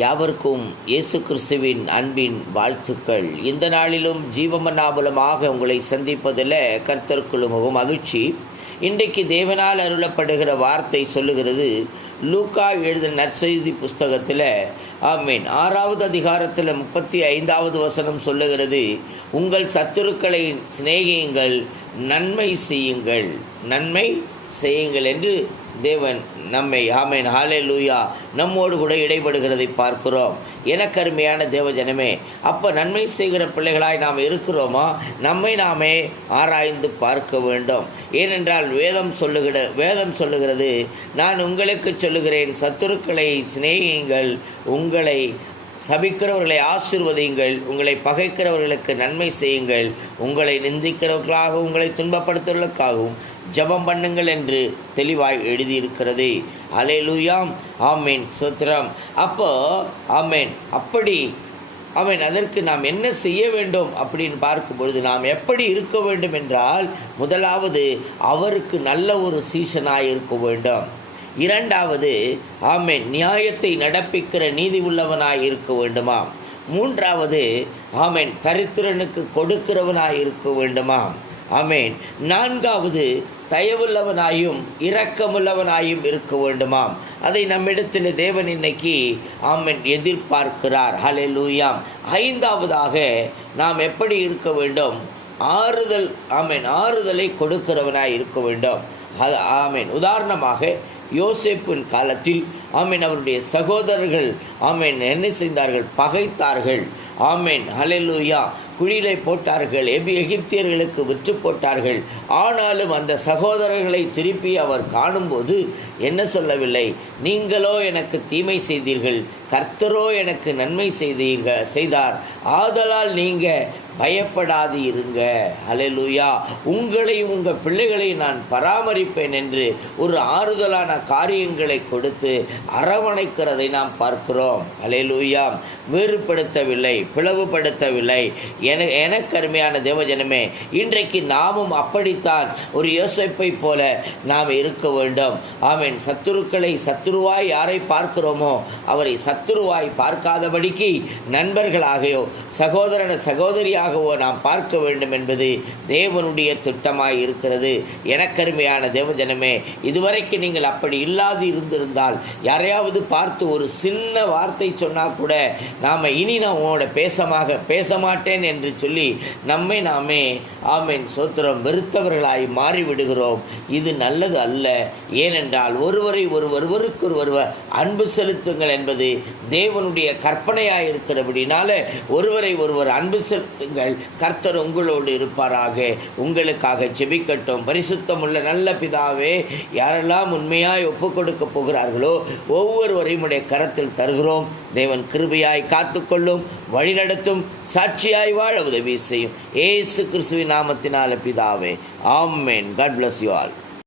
யாவருக்கும் இயேசு கிறிஸ்துவின் அன்பின் வாழ்த்துக்கள். இந்த நாளிலும் ஜீவமன்னா மூலமாக உங்களை சந்திப்பதில் கர்த்தருக்குள் மிகவும் மகிழ்ச்சி. இன்றைக்கு தேவனால் அருளப்படுகிற வார்த்தை சொல்லுகிறது, லூக்கா எழுதின நற்செய்தி புஸ்தகத்தில் ஆமீன் 6வது அதிகாரத்தில் 35வது வசனம் சொல்லுகிறது, உங்கள் சத்துருக்களை சிநேகியுங்கள், நன்மை செய்யுங்கள், நன்மை செய்யுங்கள் என்று தேவன் நம்மை ஆமேன் ஹல்லேலூயா நம்மோடு கூட இடைபடுகிறதை பார்க்கிறோம். எனக்கருமையான தேவஜனமே, அப்போ நன்மை செய்கிற பிள்ளைகளாய் நாம் இருக்கிறோமா? நம்மை நாமே ஆராய்ந்து பார்க்க வேண்டும். ஏனென்றால் வேதம் சொல்லுகிறது, நான் உங்களுக்கு சொல்லுகிறேன், சத்துருக்களை சிநேகியுங்கள், உங்களை சபிக்கிறவர்களை ஆசீர்வதியுங்கள், உங்களை பகைக்கிறவர்களுக்கு நன்மை செய்யுங்கள், உங்களை நிந்திக்கிறவர்களாகவும் உங்களை துன்பப்படுத்துவதற்காகவும் ஜெபம் பண்ணுங்கள் என்று தெளிவாய் எழுதியிருக்கிறது. அல்லேலூயாம், ஆமேன், ஸ்தோத்திரம். அப்போ ஆமேன், அப்படி ஆமேன், அதற்கு நாம் என்ன செய்ய வேண்டும் அப்படின்னு பார்க்கும் பொழுது, நாம் எப்படி இருக்க வேண்டும் என்றால், முதலாவது அவருக்கு நல்ல ஒரு சீசனாய் இருக்க வேண்டும். இரண்டாவது ஆமேன், நியாயத்தை நடப்பிக்கிற நீதி உள்ளவனாய் இருக்க வேண்டுமாம். மூன்றாவது ஆமேன், தரித்திரனுக்கு கொடுக்கிறவனாய் இருக்க வேண்டுமாம். ஆமேன். நான்காவது தயவுள்ளவனாயும் இரக்கமுள்ளவனாயும் இருக்க வேண்டுமாம். அதை நம்மிடத்தில் தேவன் இன்னைக்கு ஆமேன் எதிர்பார்க்கிறார். ஹல்லேலூயாம். ஐந்தாவதாக நாம் எப்படி இருக்க வேண்டும்? ஆறுதல், ஆமேன், ஆறுதலை கொடுக்கிறவனாய் இருக்க வேண்டும். ஆமேன். உதாரணமாக யோசேப்பின் காலத்தில் ஆமேன், அவருடைய சகோதரர்கள் ஆமேன் என்ன செய்தார்கள்? பகைத்தார்கள். ஆமேன், ஹல்லேலூயா. குழியிலே போட்டார்கள், எகிப்தியர்களுக்கு விற்று போட்டார்கள். ஆனாலும் அந்த சகோதரர்களை திருப்பி அவர் காணும்போது என்ன சொல்லவில்லை? நீங்களோ எனக்கு தீமை செய்தீர்கள், கர்த்தரோ எனக்கு நன்மை செய்தார், ஆதலால் நீங்கள் பயப்படாது இருங்க, அல்லேலூயா, உங்களையும் உங்கள் பிள்ளைகளையும் நான் பராமரிப்பேன் என்று ஒரு ஆறுதலான காரியங்களை கொடுத்து அரவணைக்கிறதை நாம் பார்க்கிறோம். அல்லேலூயா. வேறுபடுத்தவில்லை, பிளவுபடுத்தவில்லை. எனக்கு அருமையான தேவஜனமே, இன்றைக்கு நாமும் அப்படித்தான் ஒரு யோசேப்பை போல நாம் இருக்க வேண்டும். ஆமேன். சத்துருக்களை சத்துருவாய் யாரை பார்க்கிறோமோ அவரை சத்துருவாய் பார்க்காதபடிக்கு நண்பர்களாகவோ சகோதரியாகவோ நாம் பார்க்க வேண்டும் என்பது தேவனுடைய திட்டமாய் இருக்கிறது. எனக்கருமையான தேவஜனமே, இதுவரைக்கு நீங்கள் அப்படி இல்லாது இருந்திருந்தால், யாரையாவது பார்த்து ஒரு சின்ன வார்த்தை சொன்னால் கூட நாம் இனி நான் உன்னோட பேச மாட்டேன் என்று சொல்லி நம்மை நாமே ஆமேன் சோத்திரம் வெறுத்தவர்களாய் மாறிவிடுகிறோம். இது நல்லது அல்ல. ஏனென்றால் ஒருவருக்கு அன்பு செலுத்துங்கள் என்பது தேவனுடைய கற்பனையாக இருக்கிறபடினால ஒருவரை ஒருவர் அன்பு செலுத்துங்கள், கர்த்தர் உங்களோடு இருப்பாராக. உங்களுக்காக ஜெபிக்கட்டும். பரிசுத்தமுள்ள நல்ல பிதாவே, யாரெல்லாம் உண்மையாய் ஒப்புக் கொடுக்க போகிறார்களோ ஒவ்வொருவரையும் உடைய கரத்தில் தருகிறோம். தேவன் கிருபையாய் காத்துக்கொள்ளும், வழிநடத்தும், சாட்சியாய் வாழ உதவி செய்யும். இயேசு கிறிஸ்துவின் நாமத்தினால பிதாவே, ஆமென். God bless you all.